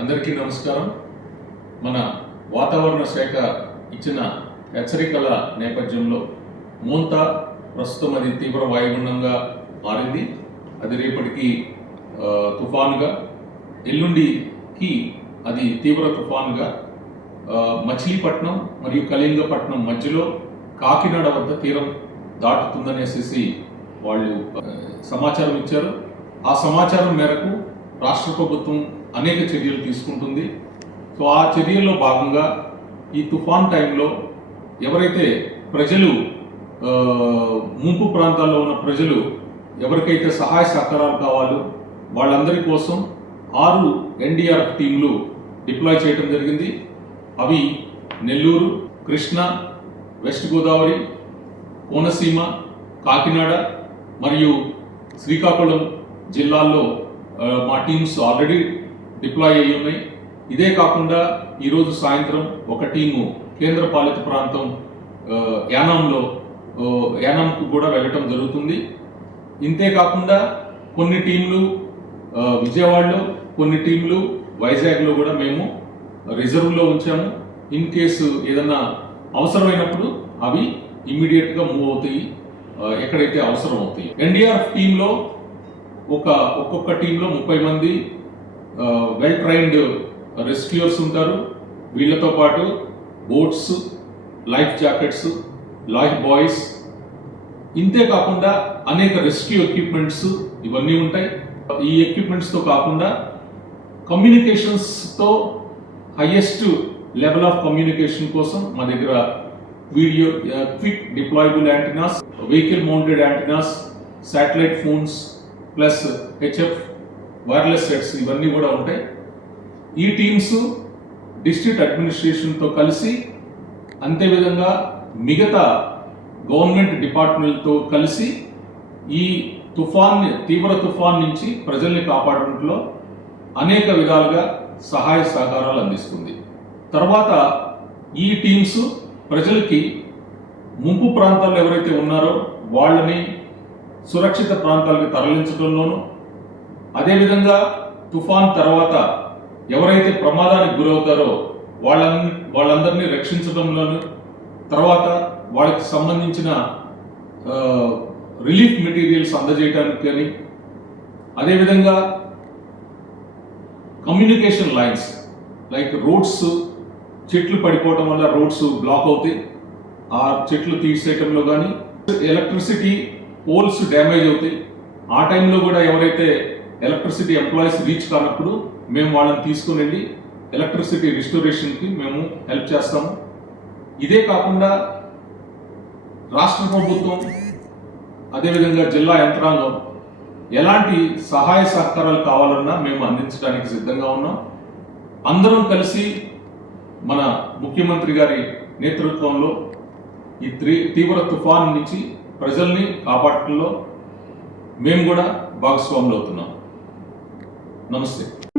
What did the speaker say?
అందరికీ నమస్కారం. మన వాతావరణ శాఖ ఇచ్చిన హెచ్చరికల నేపథ్యంలో మోంతా ప్రస్తుతం అది తీవ్ర వాయుగుండంగా మారింది. అది రేపటికి తుఫానుగా ఎల్లుండికి అది తీవ్ర తుఫానుగా మచిలీపట్నం మరియు కళింగపట్నం మధ్యలో కాకినాడ వద్ద తీరం దాటుతుందనేసి వాళ్ళు సమాచారం ఇచ్చారు. ఆ సమాచారం మేరకు రాష్ట్ర ప్రభుత్వం అనేక చర్యలు తీసుకుంటుంది. సో ఆ చర్యల్లో భాగంగా ఈ తుఫాన్ టైంలో ఎవరైతే ప్రజలు ముంపు ప్రాంతాల్లో ఉన్న ప్రజలు ఎవరికైతే సహాయ సహకారాలు కావాలో వాళ్ళందరి కోసం ఆరు ఎన్డీఆర్ఎఫ్ టీంలు డిప్లాయ్ చేయడం జరిగింది. అవి నెల్లూరు కృష్ణా వెస్ట్ గోదావరి కోనసీమ కాకినాడ మరియు శ్రీకాకుళం జిల్లాల్లో మా టీమ్స్ ఆల్రెడీ డిప్లాయ్ అయ్యి ఉన్నాయి. ఇదే కాకుండా ఈరోజు సాయంత్రం ఒక టీము కేంద్ర పాలిత ప్రాంతం యానాంలో యానాంకు కూడా వెళ్ళటం జరుగుతుంది. ఇంతే కాకుండా కొన్ని టీంలు విజయవాడలో కొన్ని టీంలు వైజాగ్లో కూడా మేము రిజర్వ్లో ఉంచాము. ఇన్ కేసు ఏదన్నా అవసరమైనప్పుడు అవి ఇమ్మీడియట్గా మూవ్ అవుతాయి. ఎక్కడైతే అవసరం అవుతాయి. ఎన్డీఆర్ఎఫ్ టీంలో ఒక ఒక్కొక్క టీంలో ముప్పై మంది వెల్ ట్రైన్డ్ రెస్క్యూర్స్ ఉంటారు. వీళ్ళతో పాటు boats life jackets life buoys ఇంతే కాకుండా అనేక రెస్క్యూ ఎక్విప్మెంట్స్ ఇవన్నీ ఉంటాయి. ఈ ఎక్విప్మెంట్స్తో కాకుండా కమ్యూనికేషన్స్తో హయ్యెస్ట్ లెవెల్ ఆఫ్ కమ్యూనికేషన్ కోసం మా దగ్గర video quick deployable antennas vehicle mounted antennas satellite phones plus HF wireless sets ఇవన్నీ కూడా ఉంటాయి. ఈ టీమ్స్ డిస్ట్రిక్ట్ అడ్మినిస్ట్రేషన్తో కలిసి అంతేవిధంగా మిగతా గవర్నమెంట్ డిపార్ట్మెంట్తో కలిసి ఈ తుఫాన్ తీవ్ర తుఫాన్ నుంచి ప్రజల్ని కాపాడడంలో అనేక విధాలుగా సహాయ సహకారాలు అందిస్తుంది. తర్వాత ఈ టీమ్స్ ప్రజలకి ముంపు ప్రాంతాల్లో ఎవరైతే ఉన్నారో వాళ్ళని సురక్షిత ప్రాంతాలకు తరలించడంలోనూ అదేవిధంగా తుఫాన్ తర్వాత ఎవరైతే ప్రమాదానికి గురవుతారో వాళ్ళని వాళ్ళందరినీ రక్షించడంలోను తర్వాత వాళ్ళకి సంబంధించిన రిలీఫ్ మెటీరియల్స్ అందజేయడానికి కానీ అదేవిధంగా కమ్యూనికేషన్ లైన్స్ లైక్ రోడ్స్ చెట్లు పడిపోవటం వల్ల రోడ్స్ బ్లాక్ అవుతాయి. ఆ చెట్లు తీసేయటంలో కానీ ఎలక్ట్రిసిటీ పోల్స్ డ్యామేజ్ అవుతాయి. ఆ టైంలో కూడా ఎవరైతే ఎలక్ట్రిసిటీ ఎంప్లాయీస్ రీచ్ కానప్పుడు మేము వాళ్ళని తీసుకుని వెళ్ళి ఎలక్ట్రిసిటీ రిస్టోరేషన్కి మేము హెల్ప్ చేస్తాము. ఇదే కాకుండా రాష్ట్ర ప్రభుత్వం అదేవిధంగా జిల్లా యంత్రాంగం ఎలాంటి సహాయ సహకారాలు కావాలన్నా మేము అందించడానికి సిద్ధంగా ఉన్నాం. అందరం కలిసి మన ముఖ్యమంత్రి గారి నేతృత్వంలో ఈ త్రీ తీవ్ర తుఫాను నుంచి ప్రజల్ని కాపాడటంలో మేము కూడా భాగస్వాములు అవుతున్నాం నమస్తే.